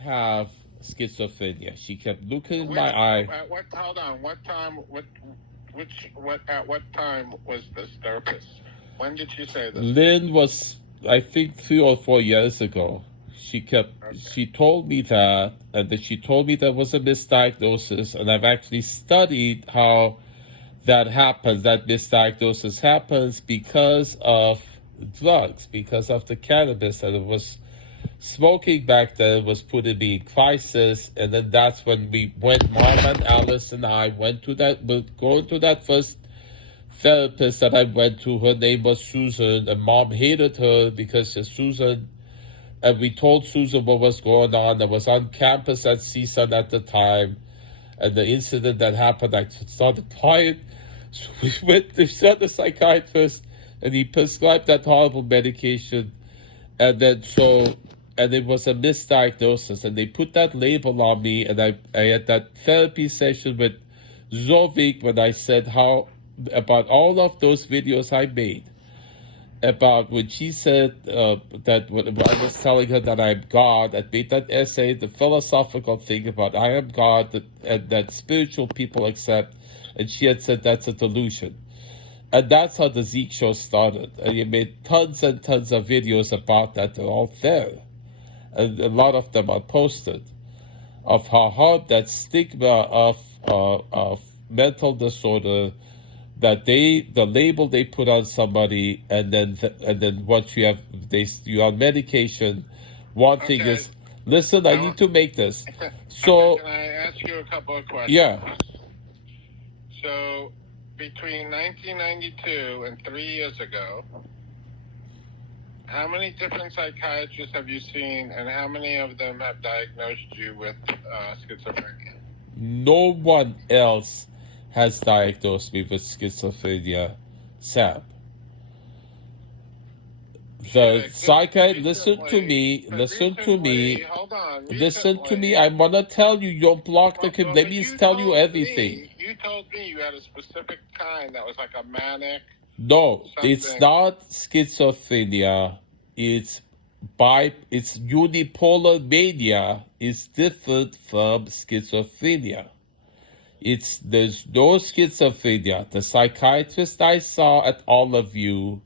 have schizophrenia. She kept looking in my Which eye. at what? Hold on. What time? What? At what time was this therapist? When did she say this? Lynn was, I think, 3 or 4 years ago. Okay. She told me that, and then she told me there was a misdiagnosis, and I've actually studied how that happens. That misdiagnosis happens because of drugs, because of the cannabis that it was smoking back then was putting me in crisis, and then that's when we went. Mom and Alice and I went to that. We're going to that first therapist that I went to. Her name was Susan, and Mom hated her because Susan. And we told Susan what was going on. I was on campus at CSUN at the time, and the incident that happened, I started crying. So we went to see the psychiatrist, and he prescribed that horrible medication. And then and it was a misdiagnosis, and they put that label on me. And I had that therapy session with Zovik when I said how about all of those videos I made about when she said that when I was telling her that I'm God. I made that essay, the philosophical thing about I am God, that spiritual people accept, and she had said that's a delusion. And that's how the Zeke show started. And you made tons and tons of videos about that. They're all there. And a lot of them are posted of how hard that stigma of mental disorder, that the label they put on somebody, and then once you're on medication, one thing Okay. is, listen, I need to make this. Okay, So can I ask you a couple of questions? yeah, So, between 1992 and 3 years ago, how many different psychiatrists have you seen, and how many of them have diagnosed you with schizophrenia? no one else has diagnosed me with schizophrenia, Sam. The psychiatrist, listen to me, listen to me, Hold on. listen to me. I want to tell you, don't block the. Let me tell you everything. You told me you had a specific kind that was like a manic. No, it's something. not schizophrenia. It's unipolar mania. It's different from schizophrenia. There's no schizophrenia. The psychiatrist I saw at all of you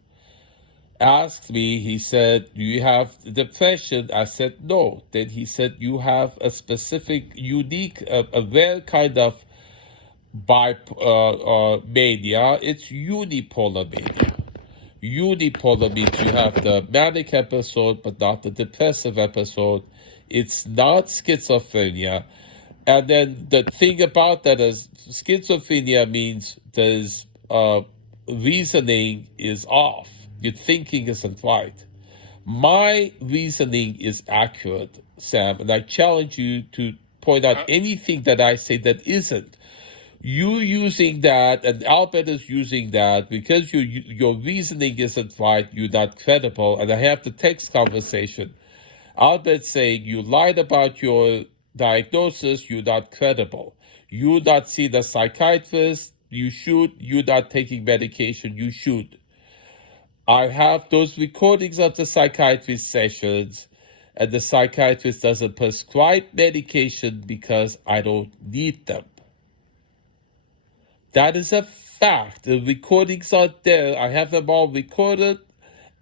asked me, he said, do you have depression? I said, no. Then he said, you have a specific, unique, a rare kind of mania. It's unipolar mania. Unipolar means you have the manic episode, but not the depressive episode. It's not schizophrenia. And then the thing about that is schizophrenia means there's reasoning is off. Your thinking isn't right. My reasoning is accurate, Sam, and I challenge you to point out anything that I say that isn't. You using that, and Albert is using that because your reasoning isn't right. You're not credible, and I have the text conversation. Albert saying you lied about your diagnosis. You're not credible. You not see the psychiatrist. You should. You're not taking medication. You should. I have those recordings of the psychiatrist sessions, and the psychiatrist doesn't prescribe medication because I don't need them. That is a fact. The recordings are there. I have them all recorded,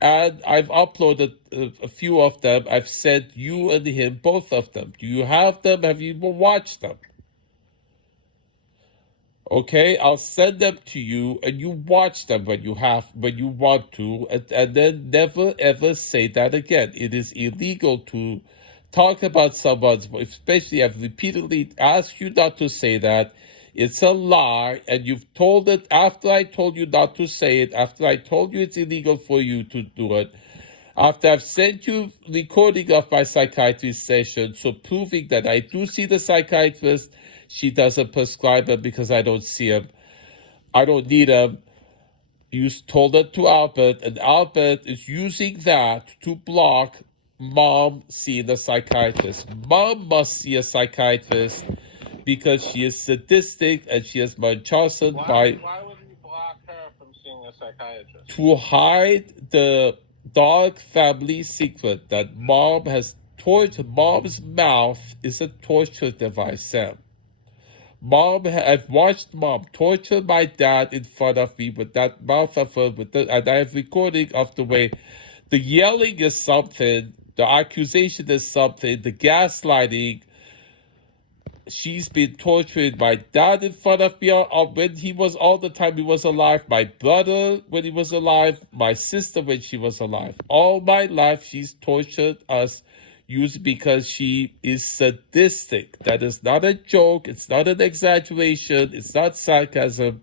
and I've uploaded a few of them. I've sent you and him both of them. Do you have them? Have you watched them? Okay, I'll send them to you, and you watch them when you want to, and then never ever say that again. It is illegal to talk about someone's, especially I've repeatedly asked you not to say that. It's a lie, and you've told it after I told you not to say it, after I told you it's illegal for you to do it, after I've sent you recording of my psychiatrist session, so proving that I do see the psychiatrist. She doesn't prescribe him because I don't see him. I don't need him. You told it to Albert, and Albert is using that to block Mom seeing a psychiatrist. Mom must see a psychiatrist because she is sadistic and she has Munchausen by. Why would you block her from seeing a psychiatrist? To hide the dark family secret that Mom has Mom's mouth is a torture device, Sam. I've watched Mom torture my dad in front of me with that mouth of her, and I have recording of the way the yelling is something, the accusation is something, the gaslighting. She's been torturing my dad in front of me when he was all the time he was alive, my brother when he was alive, my sister when she was alive. All my life she's tortured us used because she is sadistic. That is not a joke, it's not an exaggeration, it's not sarcasm.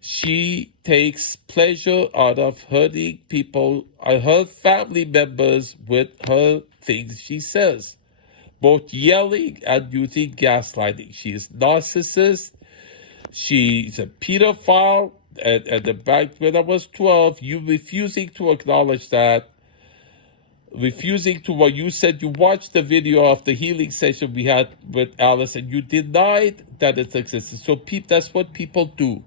She takes pleasure out of hurting people, her family members with her things she says, both yelling and using gaslighting. She is narcissist. She's a pedophile. At the back when I was 12, you refusing to acknowledge that, refusing to what you said. You watched the video of the healing session we had with Alice, and you denied that it existed. So that's what people do.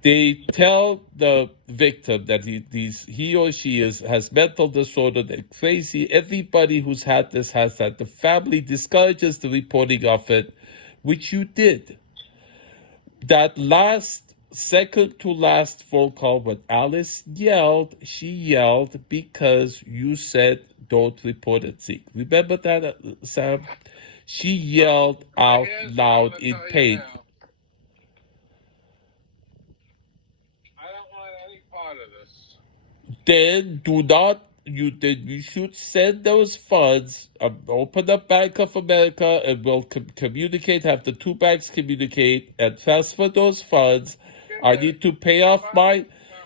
They tell the victim that he or she has mental disorder, they're crazy. Everybody who's had this has that. The family discourages the reporting of it, which you did. That second to last phone call when Alice yelled, she yelled because you said don't report it, Zeke. Remember that, Sam? She yelled out loud in pain. Then you should send those funds, open up Bank of America, and we'll communicate, have the two banks communicate, and transfer those funds. I need to pay off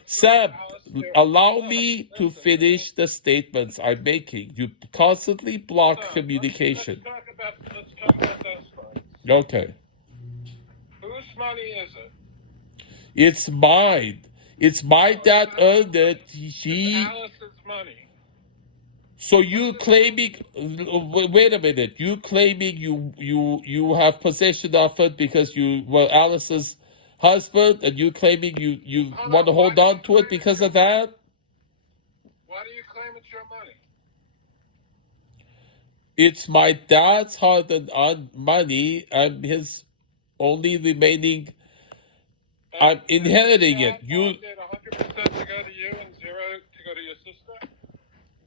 Sam, allow me to finish the statements I'm making. You constantly block communication. Let's talk about those funds. Okay. Whose money is it? It's mine. It's my dad earned it. Alice's money. So you claiming? Wait a minute. You claiming you have possession of it because you were Alice's husband, and you claiming you want to hold on to it because of that? Why do you claim it's your money? It's my dad's hard-earned money. I'm his only remaining. I'm inheriting it. You 100% to go to you and 0 to go to your sister?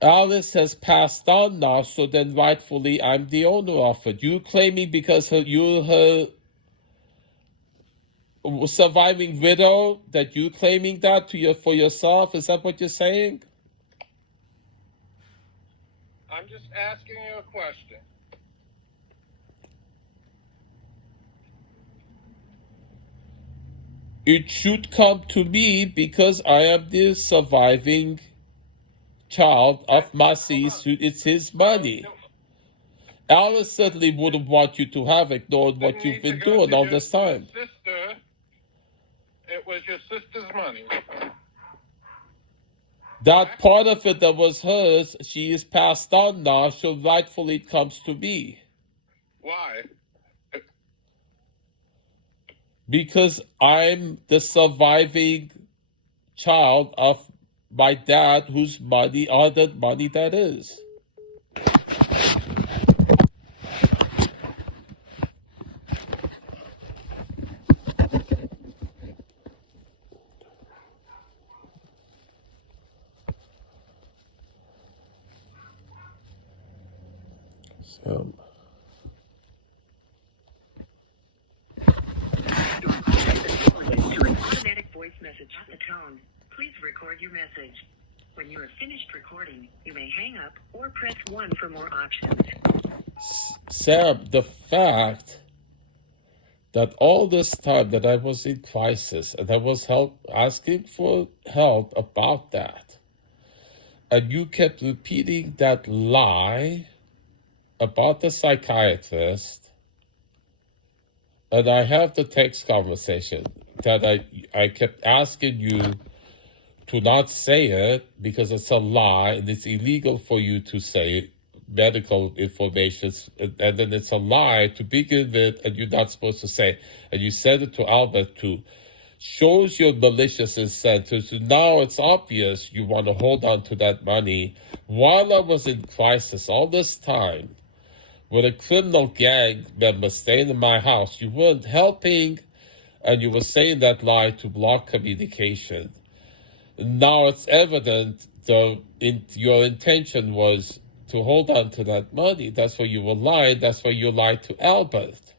Alice has passed on now, so then rightfully I'm the owner of it. You claiming because you're her surviving widow that you claiming that for yourself? Is that what you're saying? I'm just asking you a question. It should come to me because I am the surviving child of Massey's. It's his money. Alice certainly wouldn't want you to have ignored what you've been doing all this time. Sister, it was your sister's money. That part of it that was hers, she is passed on now, so rightfully it comes to me. Why? Because I'm the surviving child of my dad, whose money are the money that is. So. Automatic voice message at the tone. Please record your message. When you are finished recording, you may hang up or press 1 for more options. Sam, the fact that all this time that I was in crisis and I was asking for help about that, and you kept repeating that lie about the psychiatrist, and I have the text conversation that I kept asking you to not say it because it's a lie and it's illegal for you to say medical information, and then it's a lie to begin with and you're not supposed to say. And you said it to Albert too. Shows your malicious intent. So now it's obvious you want to hold on to that money while I was in crisis all this time with a criminal gang member staying in my house. You weren't helping, and you were saying that lie to block communication. Now it's evident your intention was to hold on to that money. That's why you were lying. That's why you lied to Albert.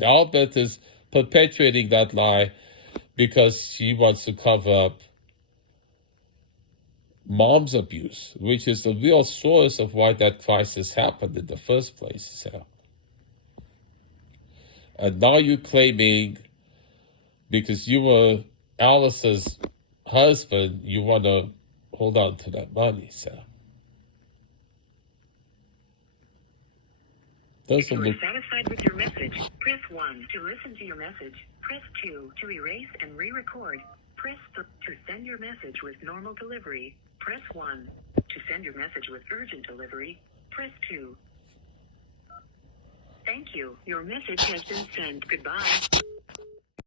Albert is perpetuating that lie because she wants to cover up mom's abuse, which is the real source of why that crisis happened in the first place. So. And now you're claiming, because you were Alice's husband, you want to hold on to that money. So. If you are satisfied with your message, press 1 to listen to your message. Press 2 to erase and re-record. Press to send your message with normal delivery. Press 1. To send your message with urgent delivery, press 2. Thank you. Your message has been sent. Goodbye.